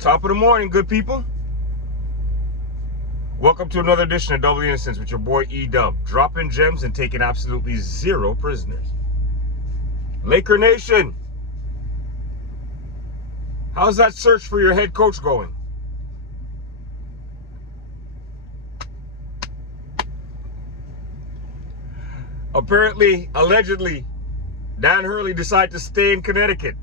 Top of the morning, good people. Welcome to another edition of Double Innocence with your boy E-Dub, dropping gems and taking absolutely zero prisoners. Laker Nation, how's that search for your head coach going? Apparently, allegedly, Dan Hurley decided to stay in Connecticut.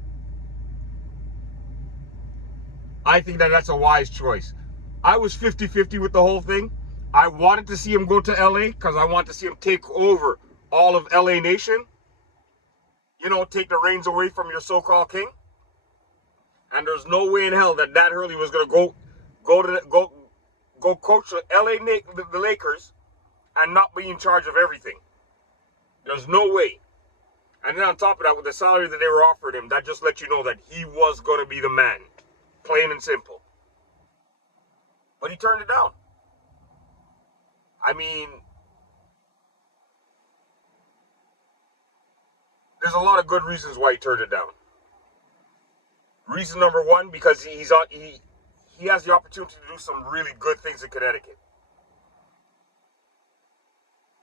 I think that's a wise choice. I was 50-50 with the whole thing. I wanted to see him go to LA because I want to see him take over all of LA Nation. You know, take the reins away from your so-called king. And there's no way in hell that Dan Hurley was gonna go coach the Lakers and not be in charge of everything. There's no way. And then on top of that, with the salary that they were offering him, that just let you know that he was gonna be the man, plain and simple. But he turned it down. I mean, there's a lot of good reasons why he turned it down. Reason number one, because he has the opportunity to do some really good things in Connecticut.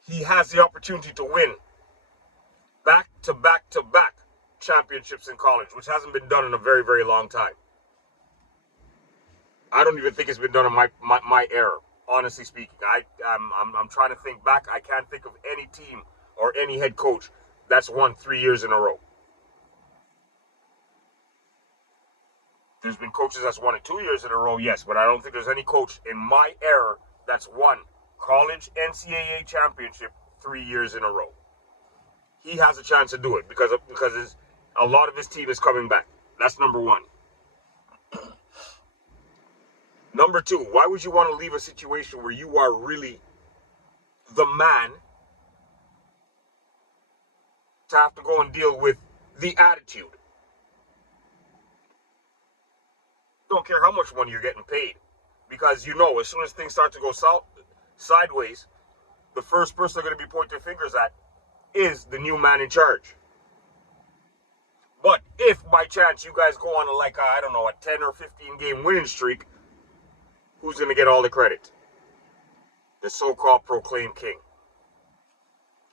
He has the opportunity to win back-to-back championships in college, which hasn't been done in a very, very long time. I don't even think it's been done in my era, honestly speaking. I'm trying to think back. I can't think of any team or any head coach that's won 3 years in a row. There's been coaches that's won it 2 years in a row, yes, but I don't think there's any coach in my era that's won college NCAA championship 3 years in a row. He has a chance to do it because a lot of his team is coming back. That's number one. Number two, why would you want to leave a situation where you are really the man to have to go and deal with the attitude? Don't care how much money you're getting paid, because you know as soon as things start to go sideways, the first person they're going to be pointing fingers at is the new man in charge. But if by chance you guys go on a 10 or 15 game winning streak, who's going to get all the credit? The so-called proclaimed king.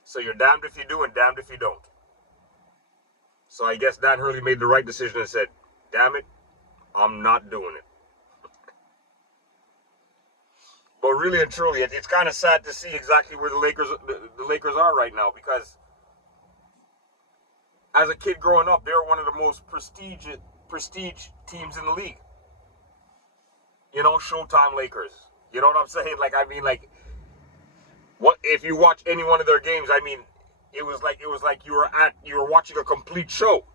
So you're damned if you do and damned if you don't. So I guess Dan Hurley made the right decision and said, damn it, I'm not doing it. But really and truly, it's kind of sad to see exactly where the Lakers are right now, because as a kid growing up, they were one of the most prestige teams in the league. You know, Showtime Lakers. You know what I'm saying? What if you watch any one of their games? I mean, it was like you were watching a complete show.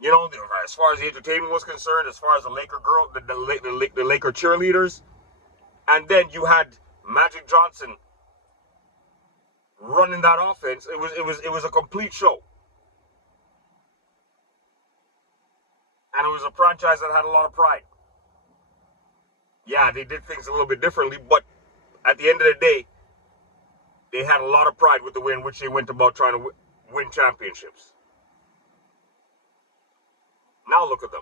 You know, as far as the entertainment was concerned, as far as the Laker girl, the Laker cheerleaders, and then you had Magic Johnson running that offense. It was a complete show, and it was a franchise that had a lot of pride. Yeah, they did things a little bit differently, but at the end of the day, they had a lot of pride with the way in which they went about trying to win championships. Now look at them.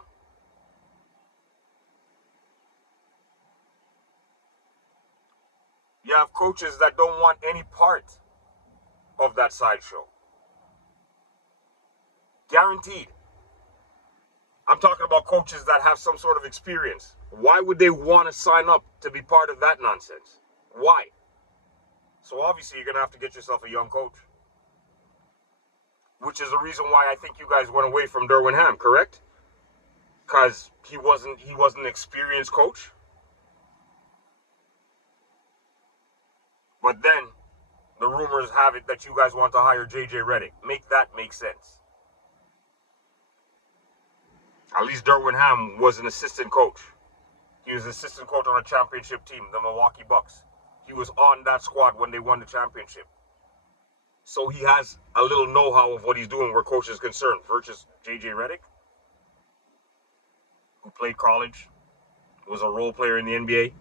You have coaches that don't want any part of that sideshow. Guaranteed. I'm talking about coaches that have some sort of experience. Why would they want to sign up to be part of that nonsense? Why? So obviously you're going to have to get yourself a young coach. Which is the reason why I think you guys went away from Darvin Ham, correct? Because he wasn't an experienced coach. But then the rumors have it that you guys want to hire JJ Redick. Make that make sense. At least Darvin Ham was an assistant coach. He was an assistant coach on a championship team, the Milwaukee Bucks. He was on that squad when they won the championship. So he has a little know-how of what he's doing where coach is concerned, versus JJ Redick, who played college, was a role player in the NBA,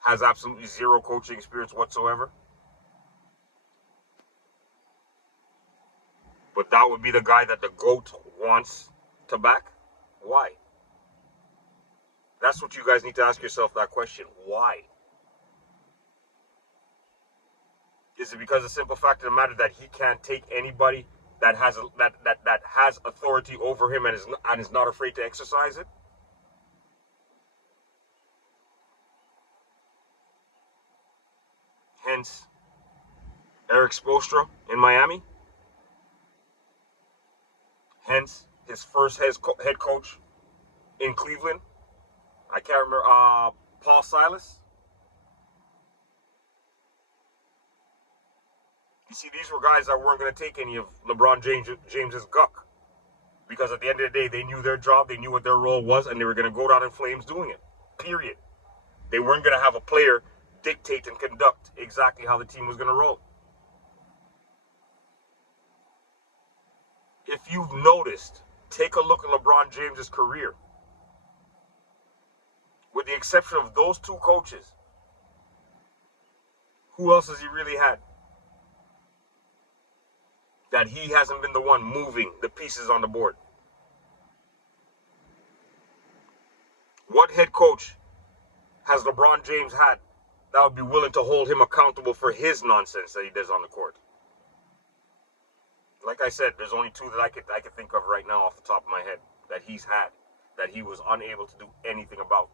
has absolutely zero coaching experience whatsoever. But that would be the guy that the GOAT wants to back? Why? That's what you guys need to ask yourself that question. Why? Is it because of the simple fact of the matter that he can't take anybody that has that has authority over him and is not afraid to exercise it? Hence, Erik Spoelstra in Miami. Hence, his first head coach in Cleveland. I can't remember. Paul Silas. You see, these were guys that weren't going to take any of LeBron James's guck. Because at the end of the day, they knew their job, they knew what their role was, and they were going to go down in flames doing it. Period. They weren't going to have a player dictate and conduct exactly how the team was going to roll. If you've noticed, take a look at LeBron James's career. With the exception of those two coaches, who else has he really had? That he hasn't been the one moving the pieces on the board. What head coach has LeBron James had that would be willing to hold him accountable for his nonsense that he does on the court? Like I said, there's only two that I could think of right now off the top of my head that he's had that he was unable to do anything about.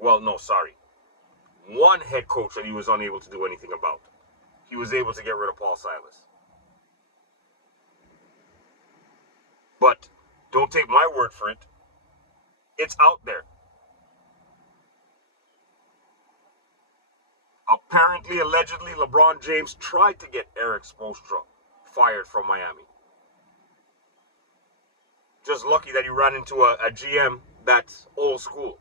Well, no, sorry. One head coach that he was unable to do anything about. He was able to get rid of Paul Silas. But don't take my word for it. It's out there. Apparently, allegedly, LeBron James tried to get Erik Spoelstra fired from Miami. Just lucky that he ran into a GM that's old school.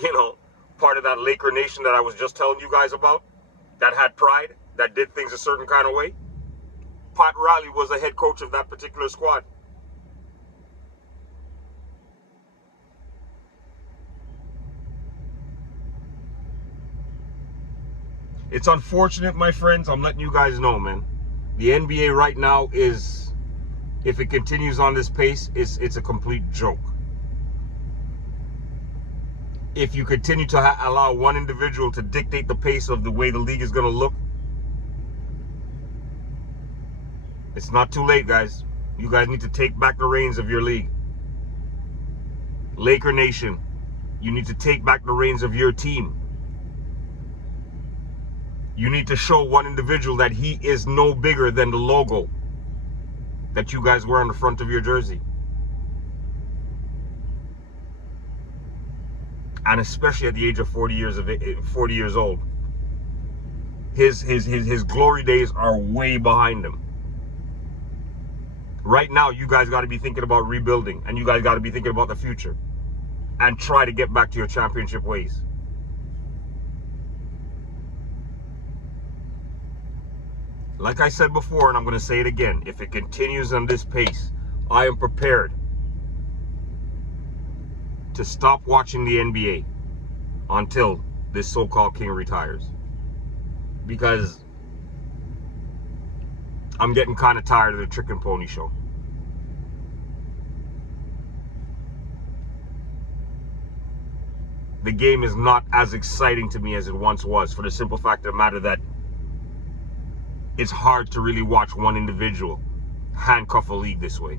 You know, part of that Laker Nation that I was just telling you guys about, that had pride, that did things a certain kind of way. Pat Riley was the head coach of that particular squad. It's unfortunate, my friends. I'm letting you guys know, man. The NBA right now is, if it continues on this pace, it's a complete joke. If you continue to allow one individual to dictate the pace of the way the league is going to look, it's not too late, guys. You guys need to take back the reins of your league. Laker Nation, you need to take back the reins of your team. You need to show one individual that he is no bigger than the logo that you guys wear on the front of your jersey. And especially at the age of 40 years old. His glory days are way behind him. Right now, you guys got to be thinking about rebuilding, and you guys got to be thinking about the future and try to get back to your championship ways. Like I said before, and I'm going to say it again, if it continues on this pace, I am prepared to stop watching the NBA until this so-called king retires. Because I'm getting kind of tired of the trick and pony show. The game is not as exciting to me as it once was, for the simple fact of the matter that it's hard to really watch one individual handcuff a league this way.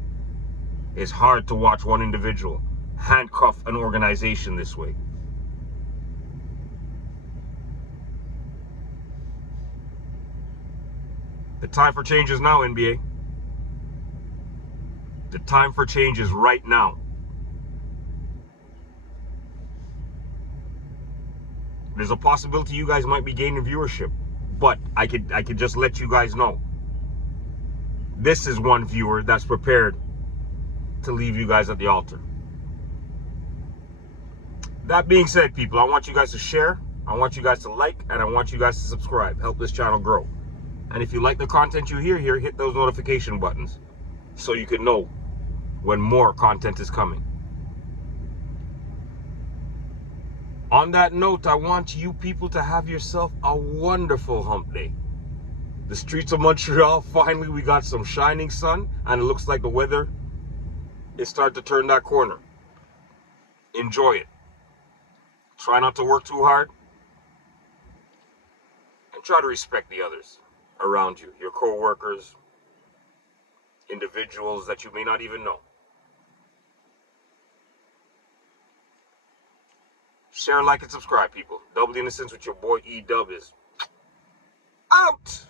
It's hard to watch one individual handcuff an organization this way. The time for change is now, NBA. The time for change is right now. There's a possibility you guys might be gaining viewership, but I could just let you guys know. This is one viewer that's prepared to leave you guys at the altar. That being said, people, I want you guys to share, I want you guys to like, and I want you guys to subscribe. Help this channel grow. And if you like the content you hear here, hit those notification buttons so you can know when more content is coming. On that note, I want you people to have yourself a wonderful hump day. The streets of Montreal, finally we got some shining sun, and it looks like the weather is starting to turn that corner. Enjoy it. Try not to work too hard. And try to respect the others around you, your co-workers, individuals that you may not even know. Share, like, and subscribe, people. Double Innocence with your boy E-Dub is out.